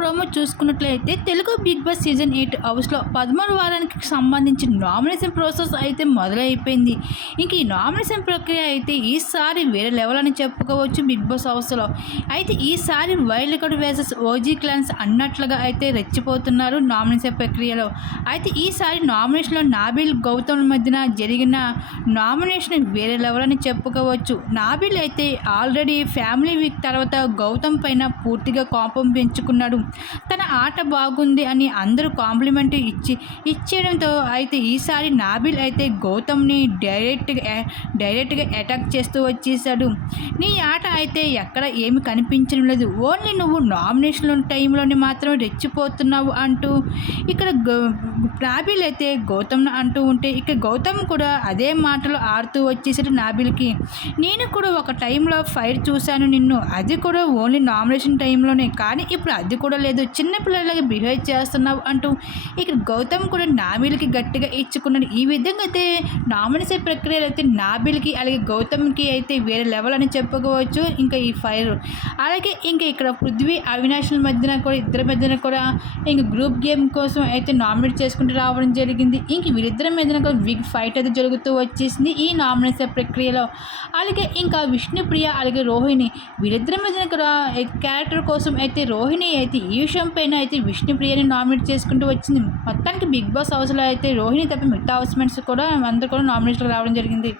Promo చూసుకున్నట్లయితే Telugu big boss season eight హౌస్లో పదమూడు వారానికి సంబంధించి నామినేషన్ ప్రాసెస్ అయితే మొదలైపోయింది. ఇంక ఈ నామినేషన్ ప్రక్రియ అయితే ఈసారి వేరే లెవెల్ అని చెప్పుకోవచ్చు బిగ్ బాస్ హౌస్లో. అయితే ఈసారి wild card versus OG clans అన్నట్లుగా అయితే రెచ్చిపోతున్నారు నామినేషన్ ప్రక్రియలో. అయితే ఈసారి నామినేషన్లో నాబిల్ గౌతమ్ మధ్యన జరిగిన నామినేషన్ వేరే లెవెల్ అని చెప్పుకోవచ్చు. నాబిల్ అయితే ఆల్రెడీ ఫ్యామిలీ వీక్ తర్వాత గౌతమ్ పైన పూర్తిగా కోపం పెంచుకున్నాడు. తన ఆట బాగుంది అని అందరూ కాంప్లిమెంట్ ఇచ్చి ఇచ్చేయడంతో అయితే ఈసారి నాబిల్ అయితే గౌతమ్ని డైరెక్ట్గా డైరెక్ట్గా అటాక్ చేస్తూ వచ్చేసాడు నీ ఆట అయితే ఎక్కడ ఏమి కనిపించడం లేదు. ఓన్లీ నువ్వు నామినేషన్ టైంలోనే మాత్రం రెచ్చిపోతున్నావు అంటూ ఇక్కడ నాబిల్ అయితే గౌతమ్ను అంటూ ఉంటే ఇక గౌతమ్ కూడా అదే మాటలు ఆడుతూ వచ్చేసాడు నాబిల్కి. నేను కూడా ఒక టైంలో ఫైర్ చూశాను నిన్ను. అది కూడా ఓన్లీ నామినేషన్ టైంలోనే. కానీ ఇప్పుడు అది కూడా లేదు చిన్నపిల్లలకి బిహేవ్ చేస్తున్నావు అంటూ ఇక్కడ గౌతమ్ కూడా నాబిల్కి గట్టిగా ఇచ్చుకున్నాడు. ఈ విధంగా అయితే నామినేషన్ ప్రక్రియలు అయితే నాబిల్కి అలాగే గౌతమ్కి అయితే వేరే లెవెల్ అని చెప్పుకోవచ్చు. ఇంకా ఈ ఫైర్ అలాగే ఇంకా ఇక్కడ పృథ్వీ అవినాష్ల మధ్యన కూడా ఇద్దరి మధ్యన కూడా ఇంక గ్రూప్ గేమ్ కోసం అయితే నామినేట్ చేసుకుంటూ రావడం జరిగింది. ఇంక వీరిద్దరి మధ్యన కూడా బిగ్ ఫైట్ అయితే జరుగుతూ వచ్చేసింది ఈ నామినేషన్ ప్రక్రియలో. అలాగే ఇంకా విష్ణుప్రియ అలాగే రోహిణి వీరిద్దరి మధ్యన కూడా క్యారెక్టర్ కోసం అయితే రోహిణి అయితే ఈ విషయం పైన అయితే విష్ణుప్రియని నామినేట్ చేసుకుంటూ వచ్చింది. మొత్తానికి బిగ్ బాస్ హౌస్లో అయితే రోహిణి తప్ప మిగతా హౌస్ మెంట్స్ కూడా అందరు కూడా నామినేషన్కి రావడం జరిగింది.